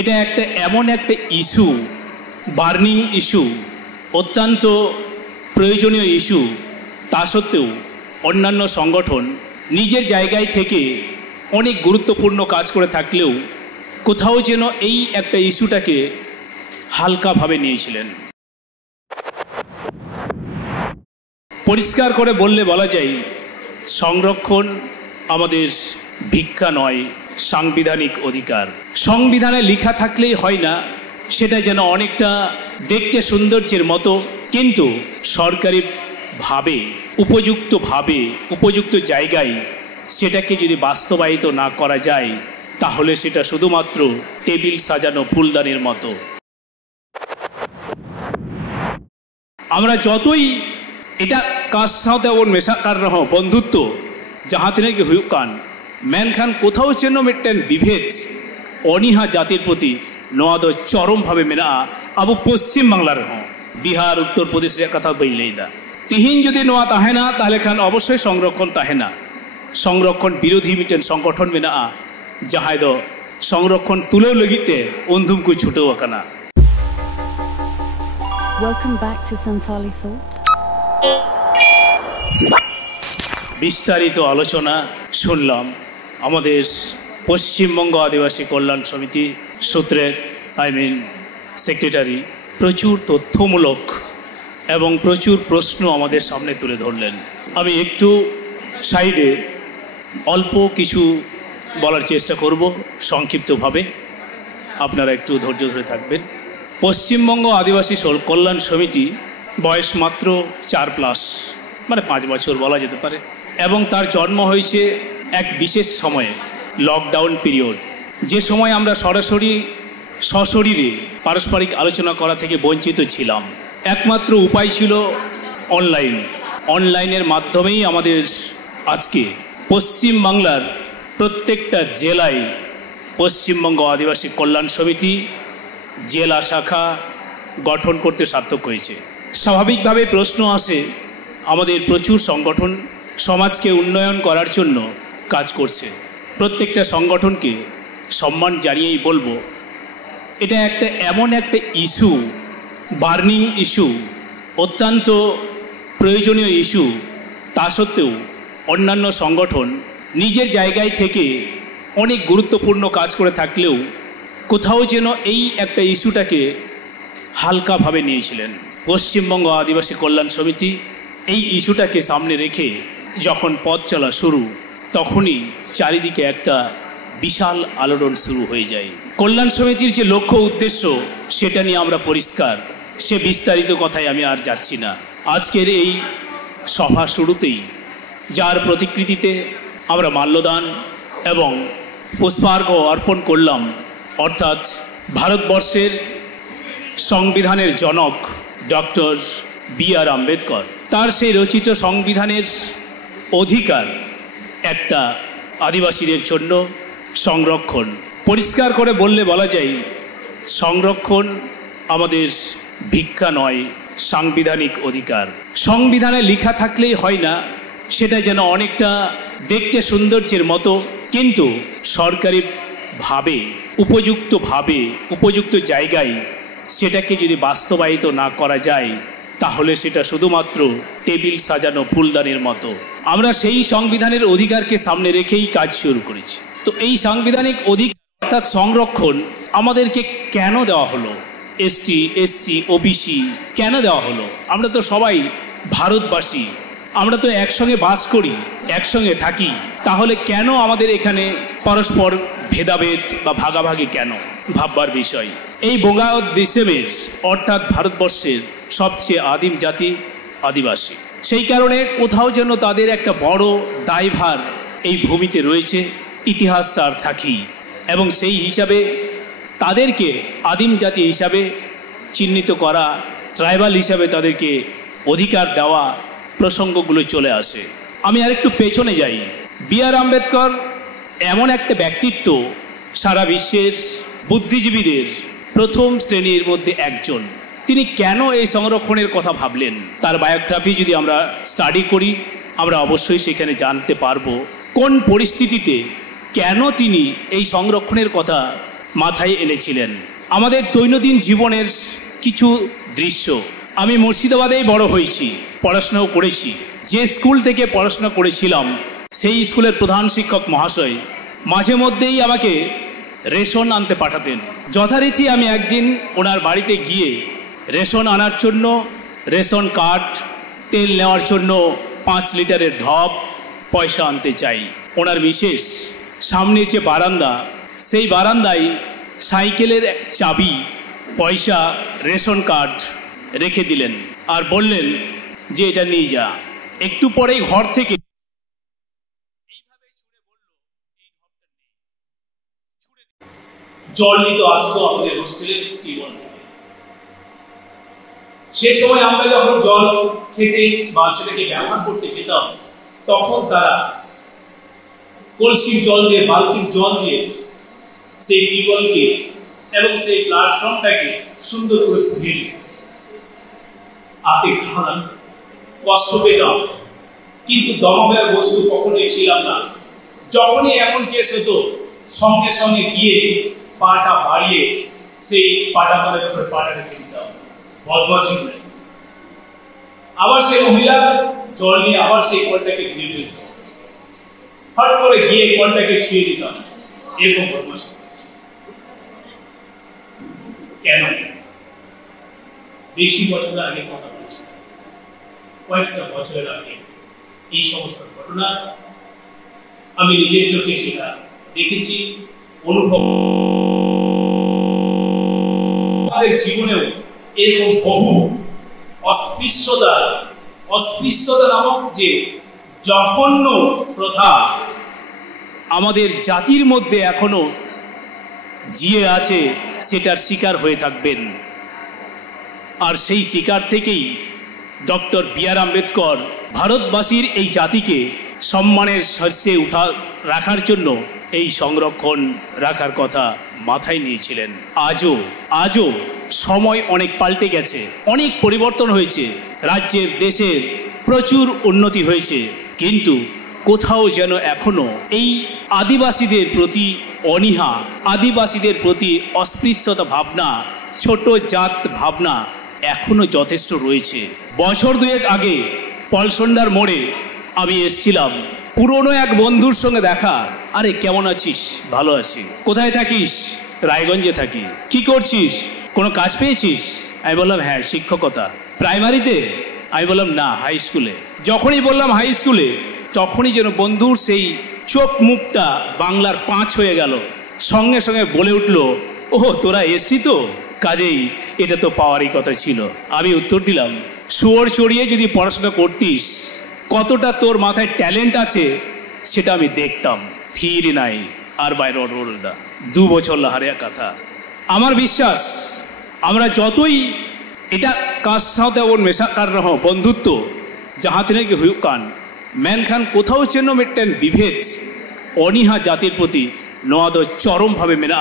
এটা একটা এমন একটা ইস্যু, বার্নিং ইস্যু, অত্যন্ত প্রয়োজনীয় ইস্যু। তা সত্ত্বেও অন্যান্য সংগঠন নিজের জায়গায় থেকে অনেক গুরুত্বপূর্ণ কাজ করে থাকলেও কোথাও যেন এই একটা ইস্যুটাকে হালকাভাবে নিয়েছিলেন। পরিষ্কার করে বললে বলা যায়, সংরক্ষণ আমাদের ভিক্ষা নয়, সাংবিধানিক অধিকার। সংবিধানে লেখা থাকলেই হয় না, সেটা যেন অনেকটা দেখতে সৌন্দর্যের মতো, কিন্তু সরকারিভাবে উপযুক্ত জায়গায় সেটাকে যদি বাস্তবায়িত না করা যায়, তাহলে সেটা শুধুমাত্র টেবিল সাজানো ফুলদানির মতো। আমরা যতই এটা কার সাথে মেশাকার রহ বন্ধুত্ব যাহা তিনি কি হুকান মেনখান কোথাও যেন মিটেন বিভেদ অনিহা জাতির প্রতি নোয়া দ চরমভাবে মেনা আবু পশ্চিম বাংলার রহ বিহার উত্তরপ্রদেশ কথা বললেই না। তিহিন যদি নোয়া তাহে না তাহলে খান অবশ্যই সংরক্ষণ তাহে না। সংরক্ষণ বিরোধী মিটেন সংগঠন মেনা যাহাই দ সংরক্ষণ তুলেও লगिते उन्धुमको छुटो आकाना। Welcome back to Santhali Thought. বিস্তারিত আলোচনা শুনলাম আমাদের পশ্চিমবঙ্গ আদিবাসী কল্যাণ সমিতি সূত্রের সেক্রেটারি প্রচুর তথ্যমূলক এবং প্রচুর প্রশ্ন আমাদের সামনে তুলে ধরলেন। আমি একটু সাইডে অল্প কিছু বলার চেষ্টা করব সংক্ষিপ্তভাবে, আপনারা একটু ধৈর্য ধরে থাকবেন। পশ্চিমবঙ্গ আদিবাসী কল্যাণ সমিতি বয়স মাত্র 4+, মানে 5 বছর বলা যেতে পারে, এবং তার জন্ম হয়েছে এক বিশেষ সময়ে, লকডাউন পিরিয়ড, যে সময় আমরা সশরীরে পারস্পরিক আলোচনা করা থেকে বঞ্চিত ছিলাম। একমাত্র উপায় ছিল অনলাইনের মাধ্যমেই আমাদের আজকে পশ্চিমবাংলার প্রত্যেকটা জেলায় পশ্চিমবঙ্গ আদিবাসী কল্যাণ সমিতি জেলা শাখা গঠন করতে সার্থক হয়েছে। স্বাভাবিকভাবে প্রশ্ন আসে, আমাদের প্রচুর সংগঠন সমাজকে উন্নয়ন করার জন্য কাজ করছে, প্রত্যেকটা সংগঠনকে সম্মান জানিয়েই বলবো, এটা একটা এমন একটা ইস্যু, বার্নিং ইস্যু, অত্যন্ত প্রয়োজনীয় ইস্যু। তা সত্ত্বেও অন্যান্য সংগঠন নিজের জায়গায় থেকে অনেক গুরুত্বপূর্ণ কাজ করে থাকলেও কোথাও যেন এই একটা ইস্যুটাকে হালকাভাবে নিয়েছিলেন। পশ্চিমবঙ্গ আদিবাসী কল্যাণ সমিতি এই ইস্যুটাকে সামনে রেখে যখন পথ চলা শুরু, তখনই চারিদিকে একটা বিশাল আলোড়ন শুরু হয়ে যায়। কল্যাণ সমিতির যে লক্ষ্য উদ্দেশ্য সেটা নিয়ে আমরা পরিষ্কার, সে বিস্তারিত কথায় আমি আর যাচ্ছি না। আজকের এই সভা শুরুতেই যার প্রতিকৃতিতে আমরা মাল্যদান এবং পুষ্পার্ঘ অর্পণ করলাম, অর্থাৎ ভারতবর্ষের সংবিধানের জনক ডক্টর বি.আর. আম্বেদকর, তার সেই রচিত সংবিধানের অধিকার একটা আদিবাসীদের জন্য সংরক্ষণ। পরিষ্কার করে বললে বলা যায়, সংরক্ষণ আমাদের ভিক্ষা নয়, সাংবিধানিক অধিকার। সংবিধানে লেখা থাকলেই হয় না, সেটা যেন অনেকটা দেখতে সৌন্দর্যের মতো, কিন্তু সরকারিভাবে উপযুক্ত জায়গায় সেটাকে যদি বাস্তবায়িত না করা যায়, তাহলে সেটা শুধুমাত্র টেবিল সাজানো ফুলদানির মতো। আমরা সেই সংবিধানের অধিকারকে সামনে রেখেই কাজ শুরু করেছি। তো এই সাংবিধানিক অধিকার অর্থাৎ সংরক্ষণ আমাদেরকে কেন দেওয়া হলো? এসটি, এসসি, ওবিসি কেন দেওয়া হলো? আমরা তো সবাই ভারতবাসী, আমরা তো একসঙ্গে বাস করি, একসঙ্গে থাকি, তাহলে কেন আমাদের এখানে পরস্পর ভেদাভেদ বা ভাগাভাগি কেন? ভাববার বিষয়। এই বোঙ্গায়ত দেশের অর্থাৎ ভারতবর্ষের সবচেয়ে আদিম জাতি আদিবাসী, সেই কারণে কোথাও যেন তাদের একটা বড় দায়ভার এই ভূমিতে রয়েছে, ইতিহাস তার সাক্ষী, এবং সেই হিসাবে তাদেরকে আদিম জাতি হিসাবে চিহ্নিত করা, ট্রাইবাল হিসাবে তাদেরকে অধিকার দেওয়া প্রসঙ্গগুলো চলে আসে। আমি আরেকটু পেছনে যাই। বি.আর. আম্বেদকর এমন একটা ব্যক্তিত্ব, সারা বিশ্বের বুদ্ধিজীবীদের প্রথম শ্রেণীর মধ্যে একজন। তিনি কেন এই সংরক্ষণের কথা ভাবলেন, তার বায়োগ্রাফি যদি আমরা স্টাডি করি, আমরা অবশ্যই সেখানে জানতে পারবো কোন পরিস্থিতিতে কেন তিনি এই সংরক্ষণের কথা মাথায় এনেছিলেন। আমাদের দৈনন্দিন জীবনের কিছু দৃশ্য। আমি মুর্শিদাবাদেই বড় হয়েছি, পড়াশোনাও করেছি। যে স্কুল থেকে পড়াশোনা করেছিলাম সেই স্কুলের প্রধান শিক্ষক মহাশয় মাঝে মধ্যেই আমাকে রেশন আনতে পাঠাতেন। যথারীতি আমি একদিন ওনার বাড়িতে গিয়ে রেশন আনার জন্য রেশন কার্ড, তেল নেওয়ার জন্য 5 লিটারের ঢপ পয়সা আনতে চাই। ওনার বিশেষ সামনের যে বারান্দা, সেই বারান্দায় সাইকেলের চাবি, পয়সা, রেশন কার্ড রেখে দিলেন আর বললেন যে এটা নিয়ে যা। একটু পরেই ঘর থেকে জল নিতে আসতো আমাদের হোস্টেলের টিউবওয়েল থেকে। সে সময় আমরা যখন জল খেতে বা সেটাকে ব্যবহার করতে যেতাম, তখন তারা কলসির জল দিয়ে, বালতির জল দিয়ে সেই টিউবওয়েলকে এবং সেই প্ল্যাটফর্মটাকে সুন্দর করে ধুয়ে দিত। হাতে ঘা লাগতো, কষ্ট পেতাম, কিন্তু দমকের বস্তু কখনোই ছিলাম না। যখনই এমন কেস হতো সঙ্গে সঙ্গে গিয়ে পাটা বাড়িয়ে সেই পাটা তলের উপরে পাটা রেখে দিতাম, বদমাশি করে। আবার সেই মহিলা জল নিয়ে আবার সেই কলটাকে ধুয়ে দিত, হট করে গিয়ে কলটাকে ছুঁয়ে দিতাম। এরকম বদমাশি করেছি। কেন? বেশি বছর আগে কথা বলছি, কয়েকটা বছরের আগে এই সমস্ত ঘটনা আমি নিজের চোখে সেটা দেখেছি, অনুভব। আমাদের জীবনেও এরকম বহু অস্পৃশ্যতা নামক যে জঘন্য প্রথা আমাদের জাতির মধ্যে এখনো জিয়ে আছে, সেটার শিকার হয়ে থাকবেন। আর সেই শিকার থেকেই ডক্টর বি.আর. আম্বেদকর ভারতবাসীর এই জাতিকে সম্মানের শীর্ষে রাখার জন্য এই সংরক্ষণ রাখার কথা মাথায় নিয়েছিলেন। আজও সময় অনেক পাল্টে গেছে, অনেক পরিবর্তন হয়েছে, রাজ্যের দেশের প্রচুর উন্নতি হয়েছে, কিন্তু কোথাও যেন এখনো এই আদিবাসীদের প্রতি অনীহা, আদিবাসীদের প্রতি অস্পৃশ্যতা ভাবনা, ছোট জাত ভাবনা এখনো যথেষ্ট রয়েছে। বছর 2 আগে পলসন্ডার মোড়ে আমি এসেছিলাম, পুরনো এক বন্ধুর সঙ্গে দেখা। আরে কেমন আছিস? ভালো আছি। কোথায় থাকিস? রায়গঞ্জে থাকি। কি করছিস? কোনো কাজ পেয়েছিস? আমি বললাম হ্যাঁ, শিক্ষকতা। প্রাইমারিতে? আমি বললাম না, হাই স্কুলে। যখনই বললাম হাই স্কুলে, তখনই যেন বন্ধুর সেই চোখ মুখটা বাংলার 5 হয়ে গেল। সঙ্গে সঙ্গে বলে উঠল, ওহ তোরা এসছি তো, কাজেই এটা তো পাওয়ারই কথা ছিল। আমি উত্তর দিলাম, শুয়োর চড়িয়ে যদি পড়াশোনা করতিস, কতটা তোর মাথায় ট্যালেন্ট আছে সেটা আমি দেখতাম। থির নাই আর বাইর রোলদা 2 বছর লাহারিয়া কথা। আমার বিশ্বাস আমরা যতই এটা কার সাথে ওর মেশাকার রহ বন্ধুত্ব যাহা তিনে কি হুয়ুক কান, মেনখান কোথাও যেন মিটটেন বিভেদ অনীহা জাতির প্রতি নোয়া ᱫᱚ চরমভাবে মেনা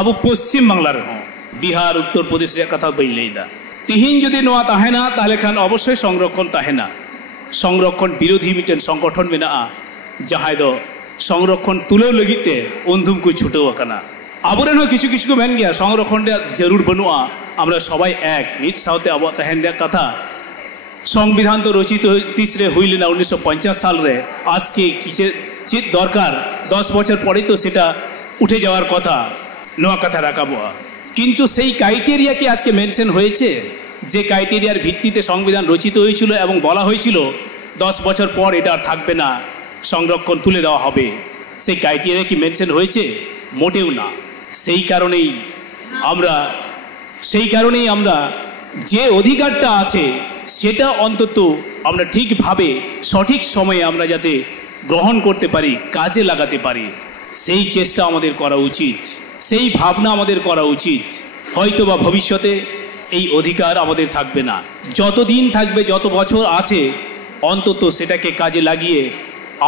আবু পশ্চিম বাংলার হো, বিহার উত্তরপ্রদেশ ᱨᱮᱭᱟᱜ কথা বললেই না। তিহিন যদি নোয়া তাহেনা তাহলে খান অবশ্যই সংরক্ষণ তাহেনা। সংরক্ষণ বিরোধী মিটেন সংগঠন মেনা যাহাই ᱫᱚ সংরক্ষণ তুলেও লगिते উন্ধুম কো ছুটেও আকানা। আবরেন কিছু কিছু মেন গিয়া সংরক্ষণ জরুর বনুয়া, আমরা সবাই এক মিট সাথে আবো তাহেন রেয়াক কথা। সংবিধান তো রচিত 30 হইলে না 1950 সাল রে। আজকে কিসের চিত দরকার? 10 বছর পরে তো সেটা উঠে যাওয়ার কথা, নোয়া কথা রাখাবো। কিন্তু সেই ক্রাইটেরিয়া কি আজকে মেনশন হয়েছে? যে ক্রাইটেরিয়ার ভিত্তিতে সংবিধান রচিত হয়েছিল এবং বলা হয়েছিল 10 বছর পর এটা আর থাকবে না, সংরক্ষণ তুলে দেওয়া হবে, সেই ক্রাইটেরিয়া কি মেনশন হয়েছে? মোটেও না। সেই কারণেই আমরা যে অধিকারটা আছে সেটা অন্তত আমরা ঠিকভাবে সঠিক সময়ে আমরা যাতে গ্রহণ করতে পারি, কাজে লাগাতে পারি, সেই চেষ্টা আমাদের করা উচিত, সেই ভাবনা আমাদের করা উচিত। হয়তো বা ভবিষ্যতে এই অধিকার আমাদের থাকবে না, যতদিন থাকবে, যত বছর আছে, অন্তত সেটাকে কাজে লাগিয়ে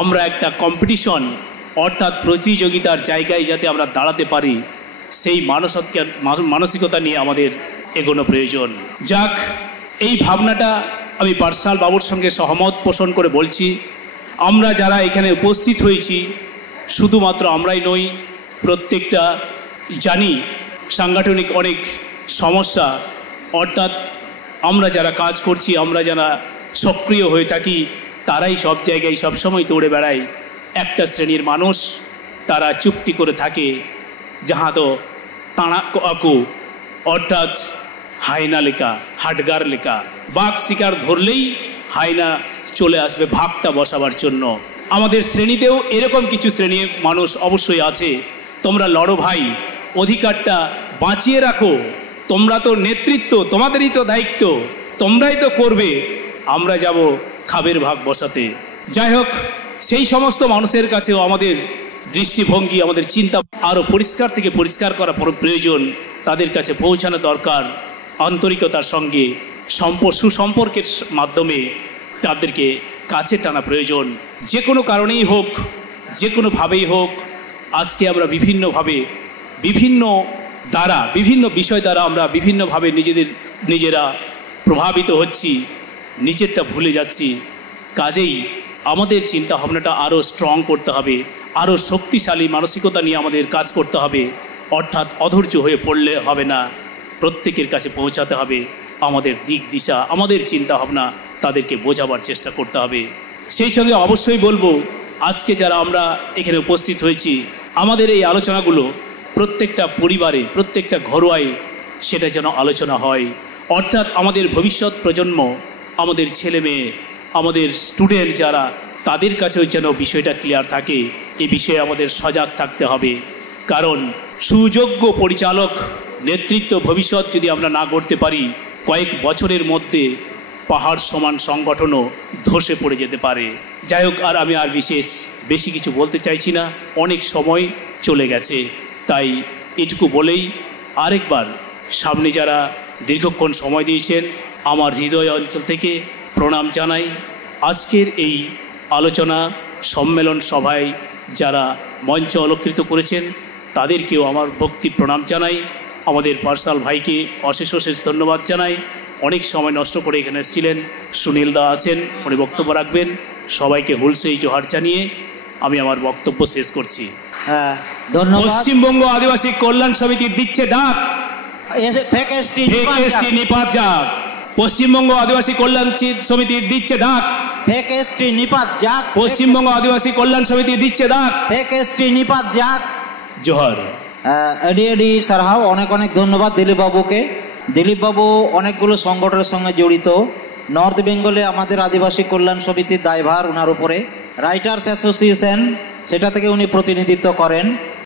আমরা একটা কম্পিটিশন অর্থাৎ প্রতিযোগিতার জায়গায় যাতে আমরা দাঁড়াতে পারি, সেই মানসিকতা নিয়ে আমাদের এগোনো প্রয়োজন। যাক, এই ভাবনাটা আমি পার্সাল বাবুর সঙ্গে সহমত পোষণ করে বলছি। আমরা যারা এখানে উপস্থিত হয়েছি, শুধুমাত্র আমরাই নই, প্রত্যেকটা জানি সাংগঠনিক অনেক সমস্যা, অর্থাৎ আমরা যারা কাজ করছি, আমরা যারা সক্রিয় হয়ে থাকি, তারাই সব জায়গায় সবসময় দৌড়ে বেড়ায়। একটা শ্রেণীর মানুষ তারা চুক্তি করে থাকে, যাহা তো তাঁড়া আকু, অর্থাৎ হায়না লেখা, হাডগার লেখা, বাঘ শিকার ধরলেই হায়না চলে আসবে ভাগটা বসাবার জন্য। আমাদের শ্রেণীতেও এরকম কিছু শ্রেণীর মানুষ অবশ্যই আছে। তোমরা লড়ো ভাই, অধিকারটা বাঁচিয়ে রাখো, তোমরা তো নেতৃত্ব, তোমাদেরই তো দায়িত্ব, তোমরাই তো করবে, আমরা যাব খাবের ভাগ বসাতে। যাই হোক, সেই সমস্ত মানুষের কাছেও আমাদের দৃষ্টিভঙ্গি, আমাদের চিন্তা আরও পরিষ্কার থেকে পরিষ্কার করা প্রয়োজন। তাদের কাছে পৌঁছানো দরকার, আন্তরিকতার সঙ্গে সুসম্পর্কের মাধ্যমে তাদেরকে কাছে টানা প্রয়োজন। যে কোনো কারণেই হোক, যে কোনোভাবেই হোক, আজকে আমরা বিভিন্নভাবে বিভিন্ন বিষয় দ্বারা আমরা বিভিন্নভাবে নিজেরা প্রভাবিত হচ্ছি, নিজেরটা ভুলে যাচ্ছি। কাজেই আমাদের চিন্তা ভাবনাটা আরও স্ট্রং করতে হবে, আরও শক্তিশালী মানসিকতা নিয়ে আমাদের কাজ করতে হবে। অর্থাৎ অধৈর্য হয়ে পড়লে হবে না, প্রত্যেকের কাছে পৌঁছাতে হবে আমাদের দিক দিশা, আমাদের চিন্তা ভাবনা তাদেরকে বোঝাবার চেষ্টা করতে হবে। সেই সঙ্গে অবশ্যই বলবো, আজকে যারা আমরা এখানে উপস্থিত হয়েছি, আমাদের এই আলোচনাগুলো প্রত্যেকটা পরিবারে, প্রত্যেকটা ঘরোয়ায় সেটা যেন আলোচনা হয়। অর্থাৎ আমাদের ভবিষ্যৎ প্রজন্ম, আমাদের ছেলে মেয়ে, আমাদের স্টুডেন্ট যারা, তাদের কাছেও যেন বিষয়টা ক্লিয়ার থাকে। এই বিষয়ে আমাদের সজাগ থাকতে হবে, কারণ সুযোগ্য পরিচালক, নেতৃত্ব, ভবিষ্যৎ যদি আমরা না করতে পারি, কয়েক বছরের মধ্যে পাহাড় সমান সংগঠনও ধসে পড়ে যেতে পারে। যাই হোক, আমি বেশি কিছু বলতে চাইছি না, অনেক সময় চলে গেছে। তাই এটুকু বলেই আরেকবার সামনে যারা দীর্ঘক্ষণ সময় দিয়েছেন, আমার হৃদয় অঞ্চল থেকে প্রণাম জানাই। আজকের এই আলোচনা সম্মেলন সভায় যারা মঞ্চ অলঙ্কৃত করেছেন, তাদেরকেও আমার ভক্তি প্রণাম জানাই। আমাদের পার্সাল ভাইকে অশেষ ধন্যবাদ জানাই। অনেক সময় নষ্ট করে এখানে এসেছিলেন। সুনীল দা আছেন, উনি বক্তব্য রাখবেন। সবাইকে হুলসেই জোহার জানিয়ে আমি আমার বক্তব্য শেষ করছি। ধন্যবাদ। পশ্চিমবঙ্গ আদিবাসী কল্যাণ সমিতি দিচ্ছে ডাক, নিপাত যাক। পশ্চিমবঙ্গ আদিবাসী কল্যাণ সমিতি দিচ্ছে ডাক, নিপাত যাক। পশ্চিমবঙ্গ আদিবাসী কল্যাণ সমিতি দিচ্ছে ডাক, নিপাত যাক। জোহার। এডি সারহাও, অনেক ধন্যবাদ দিলীপ বাবুকে। দিলীপ বাবু অনেকগুলো সংগঠনের সঙ্গে জড়িত। নর্থ বেঙ্গলে আমাদের আদিবাসী কল্যাণ সমিতির দায়ভার ওনার উপরে। রাইটার্স অ্যাসোসিয়েশন, সেটা থেকে উনি প্রতিনিধিত্ব করেন।